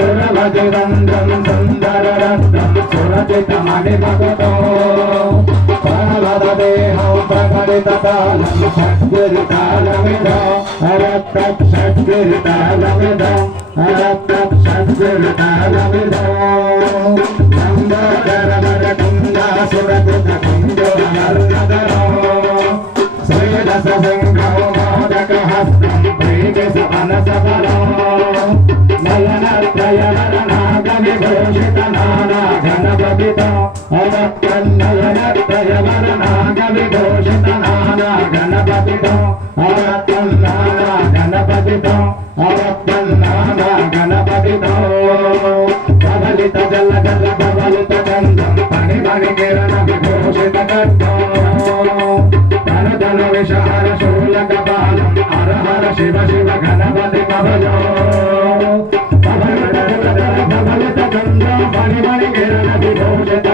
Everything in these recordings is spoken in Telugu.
sora vaje ram ram sandara ram sora je tamane bhagato parada deha prakade tata nam chakur talame da arata chakur talame da arata chakur talame da sandara mara kunda sora kunda kunda arada ra sayada sangha mahadaka hastam prede sabana sabana విభూషిత నానాగణపతిత అవత్వన్నయన ప్రయమన నాగ విభూషిత నానాగణపతిత అవత్వన్నానాగణపతిత అవత్వన్నానాగణపతిత ప్రబలిత జల పని పని హర హర శివ శివ గణపతి ప్రభజో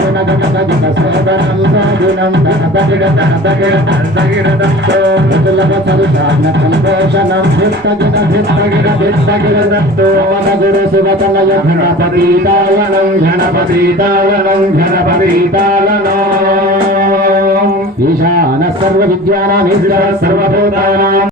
గుణ గుణ గుణ సోదరం సగుణం ధన తగిడ ధన తగిడ ధన తగిడ దంతో ఈశాన సర్వ విజ్ఞానా సర్వభూతానా